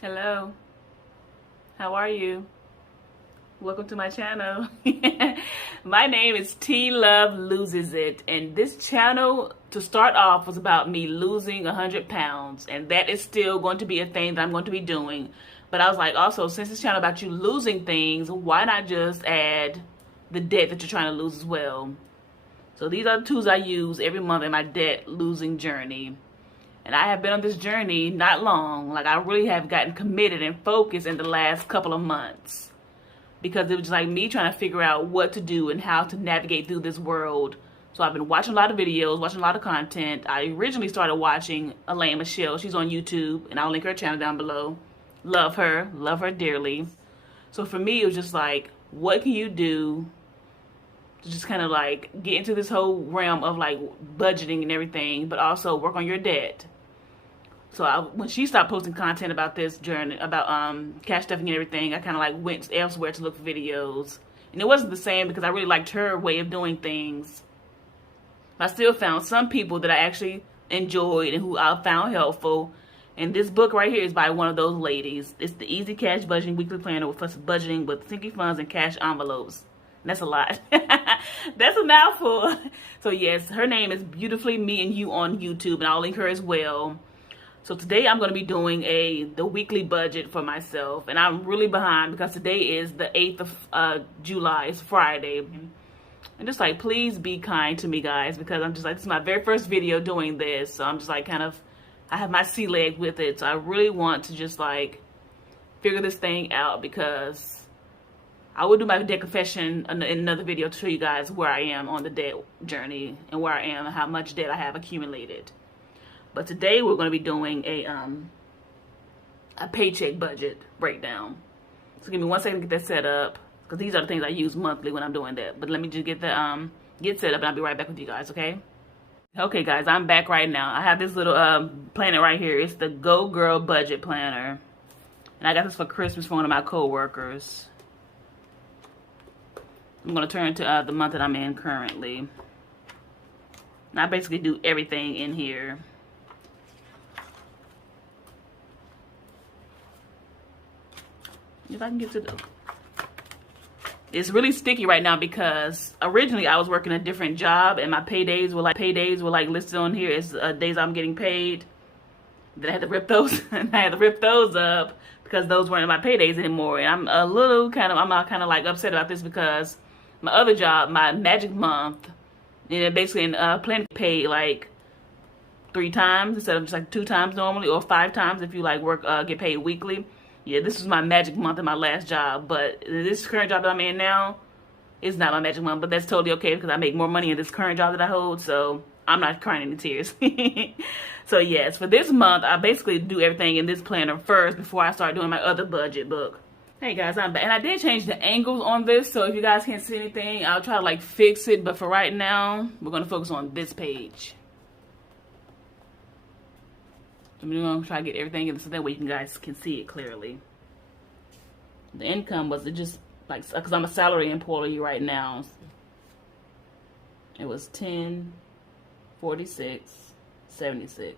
Hello, how are you? Welcome to my channel. My name is T Love Loses It, and this channel to start off was about me losing 100 pounds, and that is still going to be a thing that I'm going to be doing. But I was like, also, since this channel about you losing things, why not just add the debt that you're trying to lose as well? So these are the tools I use every month in my debt losing journey. And I have been on this journey not long. Like, I really have gotten committed and focused in the last couple of months. Because it was just like me trying to figure out what to do and how to navigate through this world. So I've been watching a lot of videos, watching a lot of content. I originally started watching Elaine Michelle. She's on YouTube, and I'll link her channel down below. Love her dearly. So for me, it was just like, what can you do to just kind of like get into this whole realm of like budgeting and everything, but also work on your debt. So when she stopped posting content about this journey, about cash stuffing and everything, I kind of like went elsewhere to look for videos. And it wasn't the same because I really liked her way of doing things. I still found some people that I actually enjoyed and who I found helpful. And this book right here is by one of those ladies. It's the Easy Cash Budgeting Weekly Planner with budgeting with sinking funds and cash envelopes. That's a lot. That's a mouthful. So yes, her name is Beautifully Me and You on YouTube, and I'll link her as well. So today I'm going to be doing the weekly budget for myself, and I'm really behind because today is the 8th of July. It's Friday. And just like, please be kind to me, guys, because I'm just like, this is my very first video doing this. So I'm just like I have my sea leg with it. So I really want to just like figure this thing out, because I will do my debt confession in another video to show you guys where I am on the debt journey and where I am and how much debt I have accumulated. But today we're going to be doing a paycheck budget breakdown. So give me 1 second to get that set up, because these are the things I use monthly when I'm doing that. But let me just get the get set up, and I'll be right back with you guys, okay? Okay, guys, I'm back right now. I have this little planner right here. It's the Go Girl Budget Planner, and I got this for Christmas from one of my co-workers. I'm going to turn to the month that I'm in currently. And I basically do everything in here. If I can get to the... It's really sticky right now because originally I was working a different job, and my paydays were like listed on here as days I'm getting paid. Then I had to rip those and I had to rip those up because those weren't my paydays anymore. And I'm kind of like upset about this because my other job, my magic month, and basically in plan paid like 3 times instead of just like 2 times normally, or 5 times if you like work get paid weekly. Yeah, this was my magic month in my last job, but this current job that I'm in now is not my magic month, but that's totally okay because I make more money in this current job that I hold, so I'm not crying any tears. So yes, for this month, I basically do everything in this planner first before I start doing my other budget book. Hey guys, I'm back, and I did change the angles on this, so if you guys can't see anything, I'll try to like fix it, but for right now, we're going to focus on this page. I'm going to try to get everything in so that way you guys can see it clearly. The income was just like, because I'm a salary employee right now. It was $10.46.76.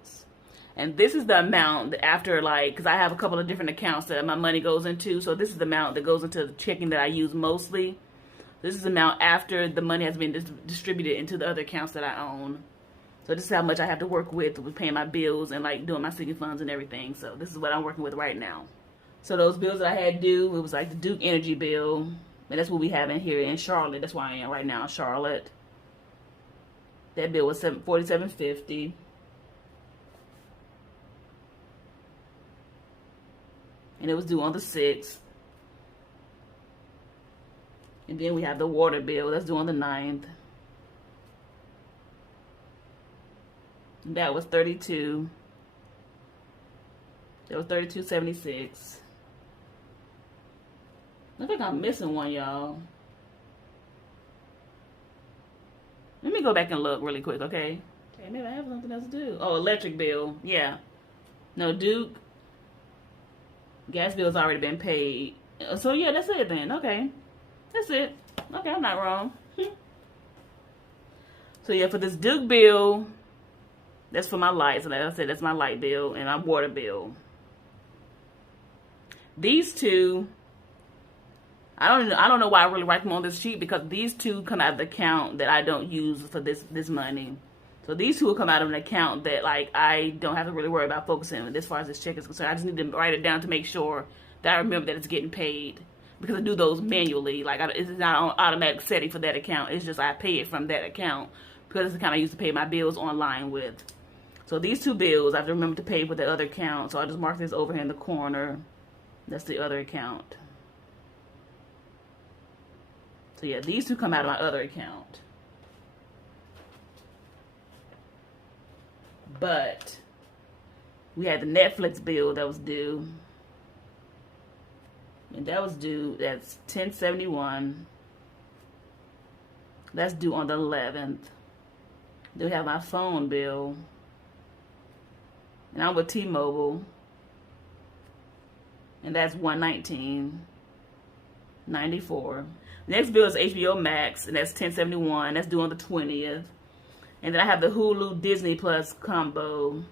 And this is the amount that after like, because I have a couple of different accounts that my money goes into. So this is the amount that goes into the checking that I use mostly. This is the amount after the money has been distributed into the other accounts that I own. So this is how much I have to work with paying my bills and like doing my sinking funds and everything. So this is what I'm working with right now. So those bills that I had due, it was like the Duke Energy bill. And that's what we have in here in Charlotte. That's where I am right now, Charlotte. That bill was $47.50. And it was due on the 6th. And then we have the water bill that's due on the 9th. That was 32. That was $32.76. Looks like I'm missing one, y'all. Let me go back and look really quick, okay? Okay, maybe I have something else to do. Oh, electric bill. Yeah. No, Duke. Gas bill's already been paid. So yeah, that's it then. Okay. That's it. Okay, I'm not wrong. So yeah, for this Duke bill, that's for my lights. And like I said, that's my light bill and my water bill. These two, I don't know why I really write them on this sheet, because these two come out of the account that I don't use for this money. So these two will come out of an account that, like, I don't have to really worry about focusing on as far as this check is concerned. I just need to write it down to make sure that I remember that it's getting paid, because I do those manually. Like, it's not an automatic setting for that account. It's just I pay it from that account, because it's the account I used to pay my bills online with. So these two bills I have to remember to pay with the other account. So I'll just mark this over here in the corner. That's the other account. So yeah, these two come out of my other account. But we had the Netflix bill that was due. And that was due, that's $10.71. That's due on the 11th. Then we have my phone bill. And I'm with T-Mobile. And that's $119.94. Next bill is HBO Max, and that's $10.71. That's due on the 20th. And then I have the Hulu Disney Plus combo.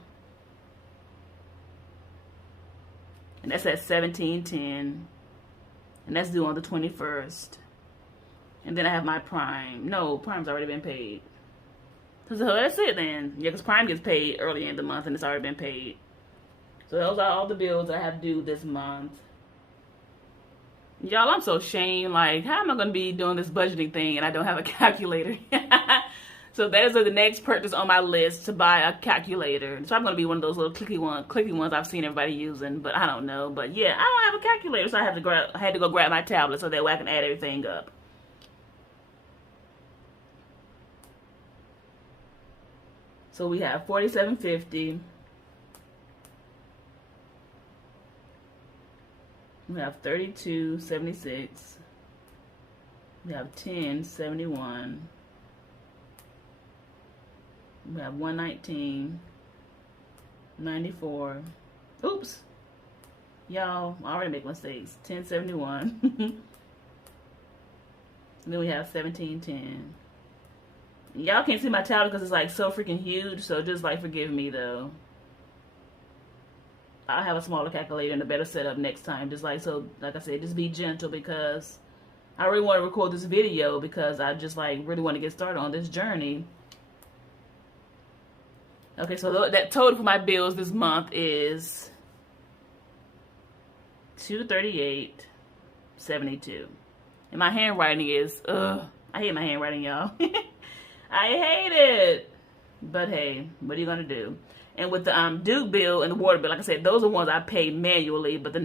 And that's at $17.10. And that's due on the 21st. And then I have my Prime. No, Prime's already been paid. So that's it then. Yeah, because Prime gets paid early in the month, and it's already been paid. So those are all the bills that I have due this month. Y'all, I'm so ashamed. Like, how am I going to be doing this budgeting thing and I don't have a calculator? So that is the next purchase on my list, to buy a calculator. So I'm going to be one of those little clicky ones I've seen everybody using, but I don't know. But yeah, I don't have a calculator, so I had to go grab my tablet so that way I can add everything up. So we have $47.50. We have $32.76. We have $10.71. We have $119.94. Oops. Y'all, I already make mistakes. $10.71. Then we have $17.10. Y'all can't see my tablet because it's like so freaking huge, so just like forgive me though. I'll have a smaller calculator and a better setup next time. Just like, so like I said, just be gentle, because I really want to record this video, because I just like really want to get started on this journey. Okay, so that total for my bills this month is $238.72. And my handwriting is, I hate my handwriting, y'all. I hate it. But hey, what are you going to do? And with the Duke bill and the water bill, like I said, those are ones I pay manually. But the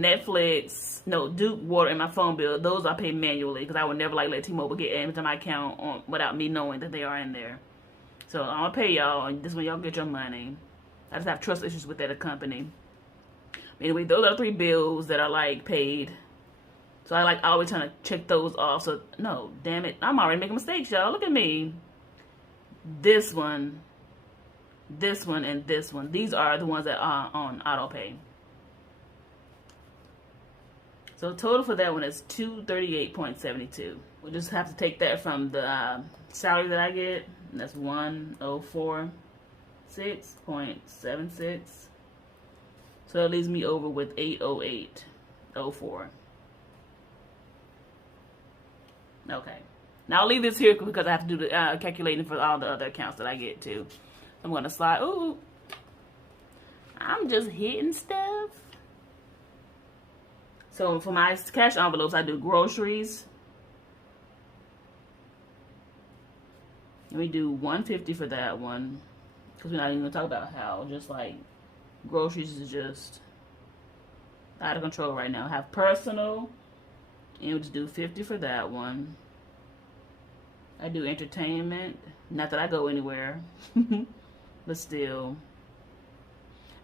Duke, water, and my phone bill, those I pay manually, because I would never like let T-Mobile get into my account without me knowing that they are in there. So I'm going to pay y'all, and this is when y'all get your money. I just have trust issues with that company. Anyway, those are the 3 bills that are like paid. So I like always trying to check those off. So no, damn it, I'm already making mistakes, y'all. Look at me. This one, and this one. These are the ones that are on auto pay. So total for that one is $238.72. We'll just have to take that from the salary that I get. And that's $104.6.76. So it leaves me over with $808.04. Okay. Now I'll leave this here because I have to do the calculating for all the other accounts that I get too. I'm going to slide. Ooh. I'm just hitting stuff. So for my cash envelopes, I do groceries. And we do $150 for that one, because we're not even going to talk about how. Just like groceries is just out of control right now. I have personal, and we'll just do $50 for that one. I do entertainment. Not that I go anywhere, but still.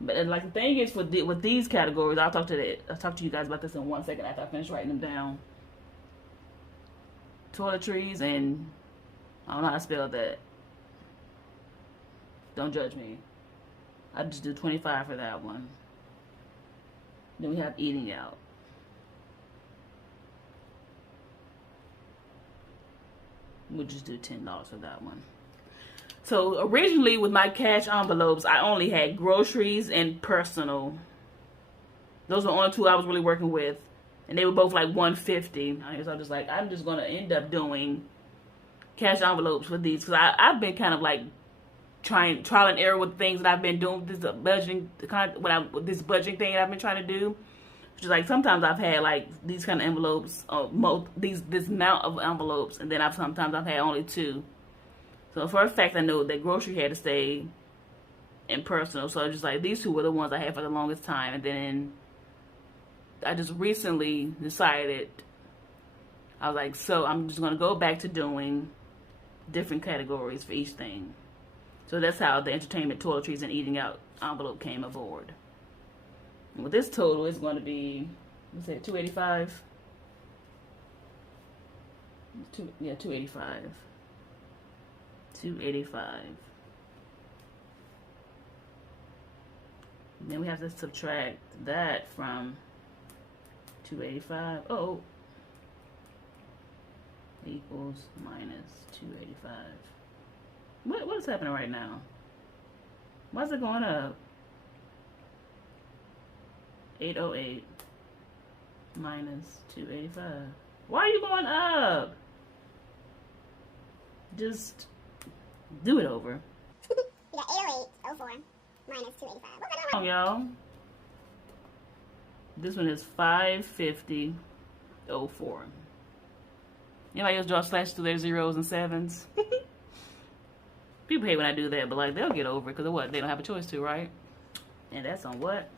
But like the thing is, with these categories, I'll talk to you guys about this in 1 second after I finish writing them down. Toiletries, and I don't know how to spell that. Don't judge me. I just do $25 for that one. Then we have eating out. We'll just do $10 for that one. So originally with my cash envelopes, I only had groceries and personal. Those were the only 2 I was really working with. and they were both like $150. So I'm just like, I'm just gonna end up doing cash envelopes for these, because I've been kind of like trying trial and error with things that I've been doing. This budgeting this budgeting thing that I've been trying to do. Which is like, sometimes I've had like these kind of envelopes, this amount of envelopes, and then sometimes I've had only 2. So for a fact, I know that grocery had to stay in personal. So just like, these 2 were the ones I had for the longest time, and then I just recently decided, I was like, so I'm just gonna go back to doing different categories for each thing. So that's how the entertainment, toiletries, and eating out envelope came aboard. And with this total, it's going to be, let's say, $285. Yeah, $285. $285. Then we have to subtract that from $285. Oh, equals minus $285. What is happening right now? Why is it going up? 808 minus 285. Why are you going up? Just do it over. You got 808.04 minus 285. What's that on, y'all? This one is 550.04. Anybody else draw slashes through their zeros and sevens? People hate when I do that, but like, they'll get over it because of what? They don't have a choice to, right? And that's on what?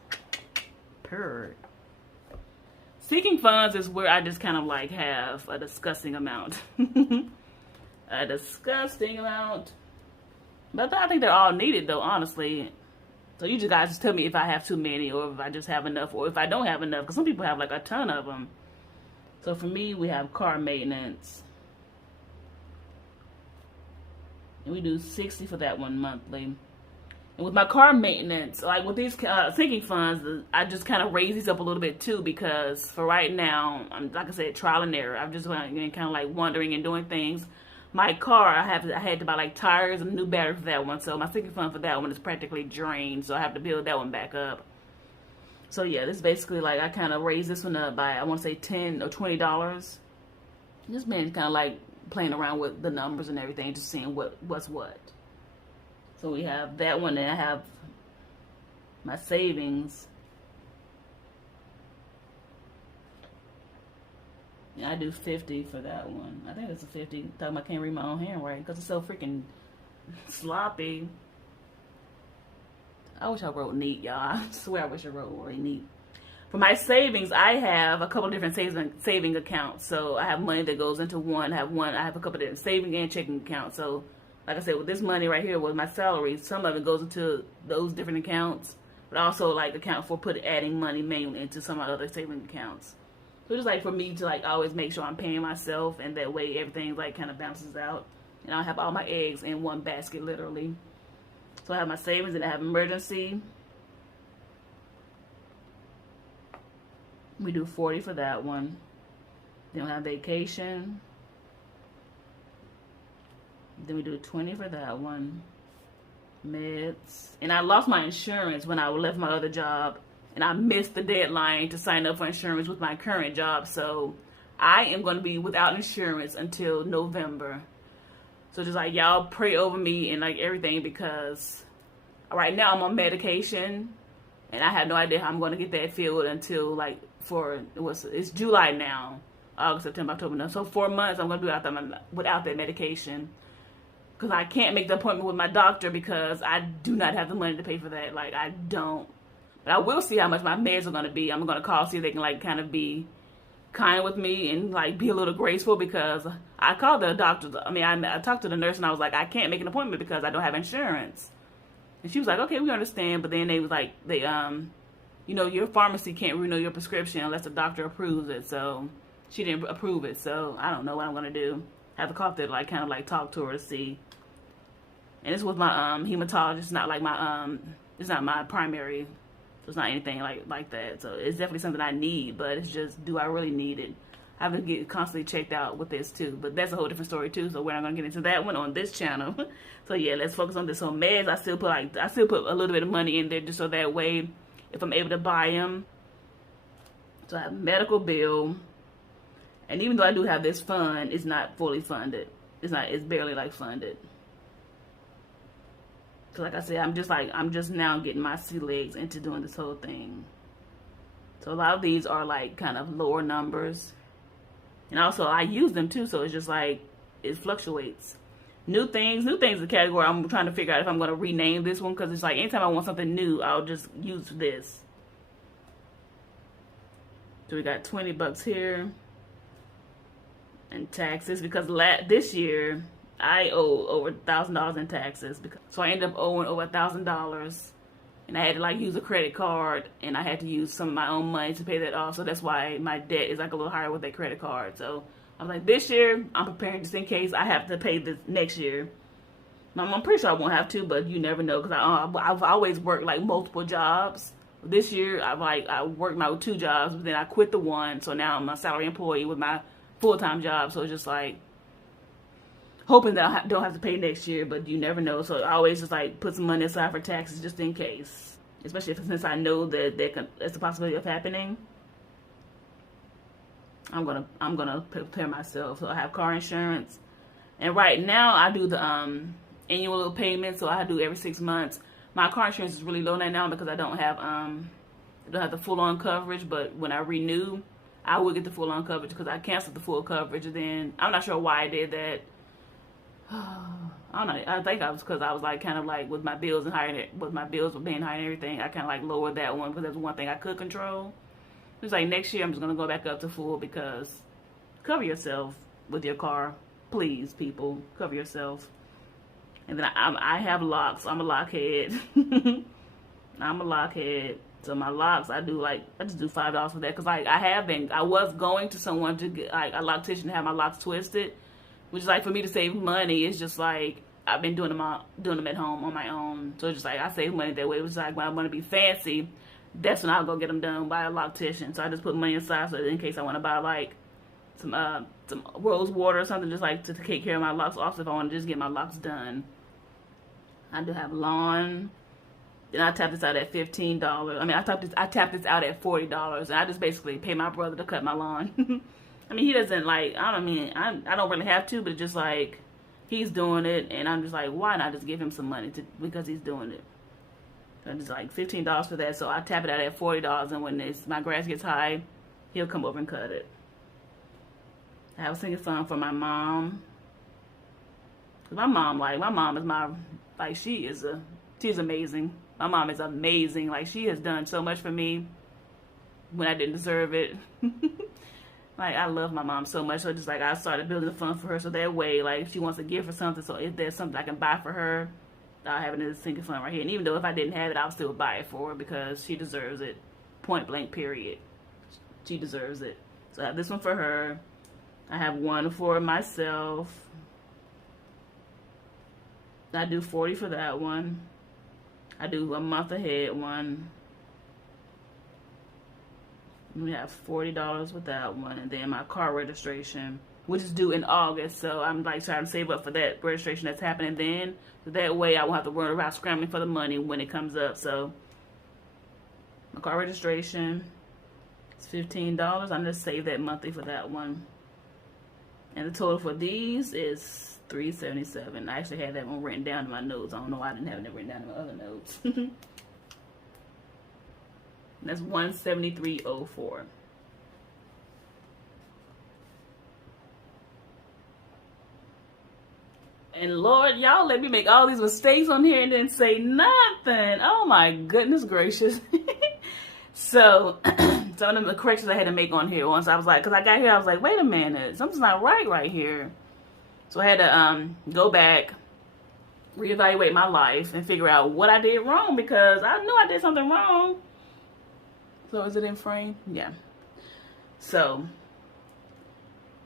Per. Seeking funds is where I just kind of like have a disgusting amount. A disgusting amount. But I think they're all needed though, honestly. So you guys just tell me if I have too many, or if I just have enough, or if I don't have enough, because some people have like a ton of them. So for me, we have car maintenance. And we do $60 for that one monthly. And with my car maintenance, like with these sinking funds, I just kind of raise these up a little bit too, because for right now, I'm, like I said, trial and error. I'm just kind of like wandering and doing things. My car, I had to buy like tires and a new battery for that one. So my sinking fund for that one is practically drained. So I have to build that one back up. So yeah, this is basically like, I kind of raised this one up by, I want to say $10 or $20. Just been kind of like playing around with the numbers and everything, just seeing what's what. So we have that one, and I have my savings. Yeah, I do $50 for that one. I think it's a $50. I can't read my own handwriting because it's so freaking sloppy. I wish I wrote neat, y'all. I swear I wish I wrote really neat. For my savings, I have a couple different saving accounts. So I have money that goes into one. I have a couple different saving and checking accounts. So like I said, with this money right here, with my salary, some of it goes into those different accounts, but also like account for adding money manually into some of my other saving accounts. So just like for me to like always make sure I'm paying myself, and that way everything like kind of bounces out, and I have all my eggs in one basket, literally. So I have my savings, and I have emergency. We do $40 for that one. Then we have vacation. Then we do $20 for that one. Meds. And I lost my insurance when I left my other job, and I missed the deadline to sign up for insurance with my current job. So I am going to be without insurance until November. So just like, y'all pray over me and like everything, because right now I'm on medication, and I have no idea how I'm going to get that filled until like it's July now. August, September, October. Now. So 4 months I'm going to do without that medication. Because I can't make the appointment with my doctor because I do not have the money to pay for that. Like, I don't. But I will see how much my meds are going to be. I'm going to call, see if they can, like, kind of be kind with me and, like, be a little graceful, because I called the doctor. I talked to the nurse, and I was like, I can't make an appointment because I don't have insurance. And she was like, okay, we understand. But then they was like, your pharmacy can't renew your prescription unless the doctor approves it. So she didn't approve it. So I don't know what I'm going to do. I have to call up there to, like, kind of, like, talk to her to see. And it's with my hematologist. It's not like it's not my primary. So it's not anything like that. So it's definitely something I need, but it's just, do I really need it? I have to get constantly checked out with this too, but that's a whole different story too. So we're not gonna get into that one on this channel. So yeah, let's focus on this. So meds, I still put a little bit of money in there just so that way, if I'm able to buy them. So I have medical bill. And even though I do have this fund, it's not fully funded. It's barely like funded. So like I said, I'm just now getting my sea legs into doing this whole thing. So a lot of these are like kind of lower numbers. And also I use them too, so it's just like, it fluctuates. New things is a category I'm trying to figure out if I'm going to rename this one, because it's like anytime I want something new, I'll just use this. So we got $20 here. And taxes, because this year I owe over $1,000 in taxes, so I ended up owing over $1,000, and I had to like use a credit card, and I had to use some of my own money to pay that off. So that's why my debt is like a little higher with that credit card. So I was like, this year I'm preparing just in case I have to pay this next year. I'm pretty sure I won't have to, but you never know, because I've always worked like multiple jobs. This year I worked my 2 jobs, but then I quit the one, so now I'm a salary employee with my full-time job. So it's just like hoping that I don't have to pay next year, but you never know. So I always just like put some money aside for taxes just in case, especially since I know that there's a possibility of happening. I'm gonna prepare myself. So I have car insurance, and right now I do the annual payment, so I do every 6 months. My car insurance is really low right now because I don't have the full-on coverage, but when I renew, I will get the full-on coverage, because I canceled the full coverage, and then I'm not sure why I did that. I don't know. I think I was because I was like kind of like with my bills and being higher and everything. I kind of like lowered that one because that's one thing I could control. It's like next year I'm just gonna go back up to full, because cover yourself with your car, please, people, cover yourself. And then I have locks. I'm a lockhead. I'm a lockhead. So my locks, I just do $5 for that, because like I was going to someone to get like a loctician to have my locks twisted, which is like for me to save money. It's just like I've been doing them at home on my own. So it's just like I save money that way. It was like when I want to be fancy, that's when I'll go get them done by a loctician. So I just put money aside so that in case I want to buy like some rose water or something, just like to take care of my locks. Also, if I want to just get my locks done, I do have lawn. Then I tapped this out at $15. I mean, I tapped this out at $40, and I just basically pay my brother to cut my lawn. I mean, he doesn't like. I don't really have to, but just like he's doing it, and I'm just like, why not just give him some money because he's doing it? So just like $15 for that. So I tap it out at $40, and when my grass gets high, he'll come over and cut it. I have a singing song for my mom. My mom is she's amazing. My mom is amazing. Like, she has done so much for me when I didn't deserve it. Like, I love my mom so much. So just like I started building a fund for her, so that way, like, if she wants to give her something, so if there's something I can buy for her, I'll have it in a sinking fund right here. And even though if I didn't have it, I'll still buy it for her, because she deserves it. Point blank, period. She deserves it. So I have this one for her. I have one for myself. I do $40 for that one. I do a month ahead one. We have $40 with that one, and then my car registration, which is due in August. So I'm like trying to save up for that registration that's happening then. So that way I won't have to worry about scrambling for the money when it comes up. So my car registration is $15. I'm just save that monthly for that one. And the total for these is $377. I actually had that one written down in my notes. I don't know why I didn't have it written down in my other notes. That's $173.04. And Lord, y'all let me make all these mistakes on here and then say nothing. Oh my goodness gracious. So some of the corrections I had to make on here once I was like, because I got here, I was like, wait a minute, something's not right here. So I had to go back, reevaluate my life, and figure out what I did wrong, because I knew I did something wrong. So is it in frame? Yeah. So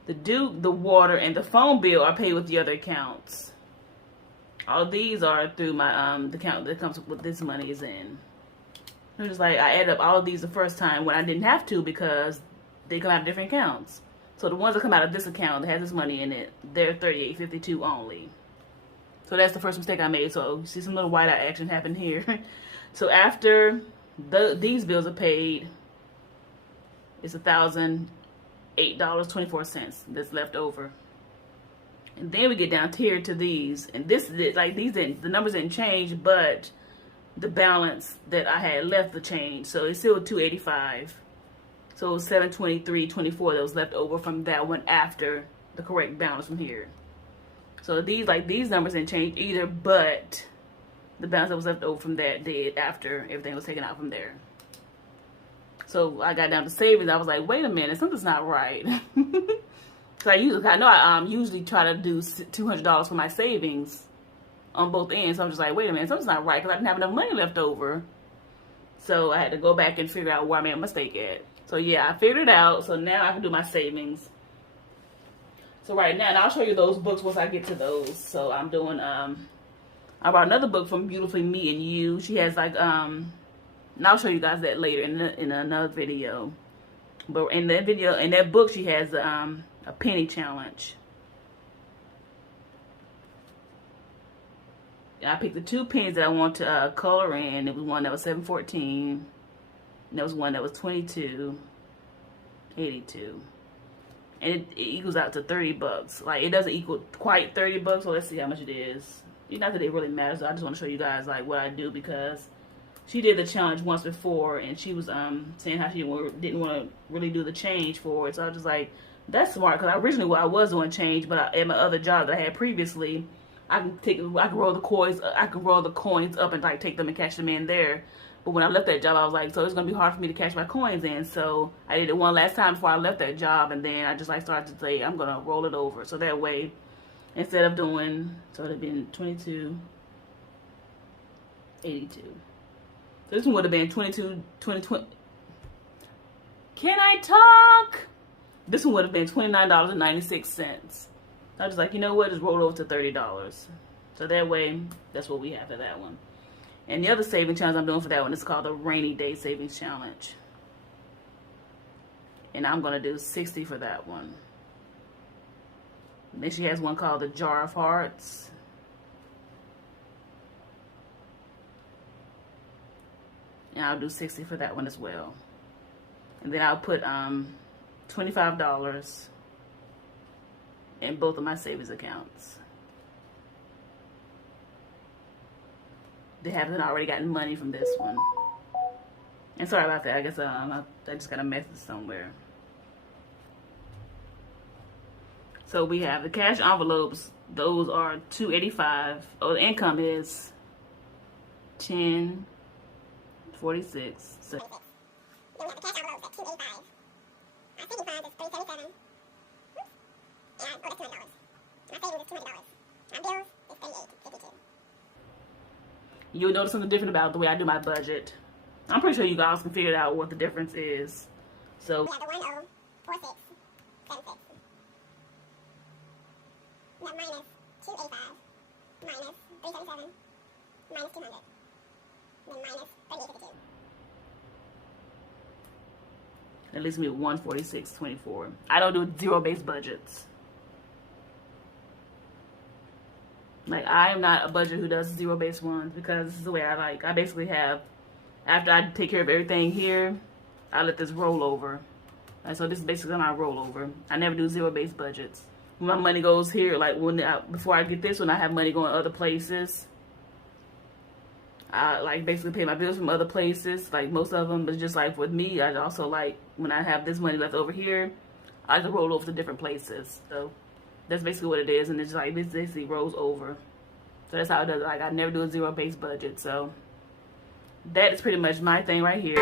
the water and the phone bill are paid with the other accounts. All of these are through my the account that comes with this money is in. It was like I added up all of these the first time when I didn't have to, because they come out of different accounts. So the ones that come out of this account that has this money in it, they're $38.52 only. So that's the first mistake I made. So you see some little whiteout action happen here. So after these bills are paid, It's $1,008.24 that's left over. And then we get down here to these, and this is like these didn't, the numbers didn't change, but the balance that I had left the change. So it's still $285. So it was $723.24 that was left over from that one after the correct balance from here. So these numbers didn't change either, but the balance that was left over from that did after everything was taken out from there. So I got down to savings. I was like, wait a minute, something's not right. So I usually try to do $200 for my savings on both ends. So I'm just like, wait a minute, something's not right because I didn't have enough money left over. So I had to go back and figure out where I made a mistake at. So yeah, I figured it out. So now I can do my savings. So right now, and I'll show you those books once I get to those. So I'm doing, I bought another book from Beautifully Me and You. She has like, and I'll show you guys that later in another video. But in that book, she has a penny challenge. I picked the 2 pennies that I want to color in. It was one that was $7.14. And there was one that was $22.82. And it equals out to $30. Like, it doesn't equal quite $30, so let's see how much it is. Not that it really matters. I just want to show you guys like what I do, because she did the challenge once before, and she was saying how she didn't want to really do the change for it. So I was just like, that's smart, because originally I was doing change, but at my other job that I had previously, I can roll the coins up and like take them and cash them in there. But when I left that job, I was like, so it's gonna be hard for me to cash my coins in. So I did it one last time before I left that job, and then I just like started to say I'm gonna roll it over. So that way, instead of doing, so it'd have been $22.82. So this one would have been $20. Can I talk? This one would have been $29.96. I was like, you know what? Just roll it over to $30. So that way, that's what we have for that one. And the other saving challenge I'm doing for that one is called the Rainy Day Savings Challenge. And I'm going to do $60 for that one. And then she has one called the Jar of Hearts. And I'll do $60 for that one as well. And then I'll put $25 in both of my savings accounts. They haven't already gotten money from this one. And sorry about that. I guess I just got a message somewhere. So we have the cash envelopes. Those are $285. Oh, the income is $10.46. So Then we have the cash envelopes at $285. My savings funds is $377. And I put $200. My savings is $200. My bills is $38.52. You'll notice something different about the way I do my budget. I'm pretty sure you guys can figure out what the difference is. So We have the 104676. We have minus 285, minus 377, minus 200, then minus 38.52. that leaves me with $146.24. I don't do zero-based budgets. Like, I am not a budget who does zero-based ones, because this is the way I like. I basically have, after I take care of everything here, I let this roll over. And so this is basically my rollover. I never do zero-based budgets. When my money goes here, like before I get this one, I have money going other places. I like basically pay my bills from other places, like most of them. But just like with me, I also like when I have this money left over here, I just roll over to different places. So that's basically what it is, and it's like this basically rolls over. So that's how it does. Like, I never do a zero-based budget. So that is pretty much my thing right here.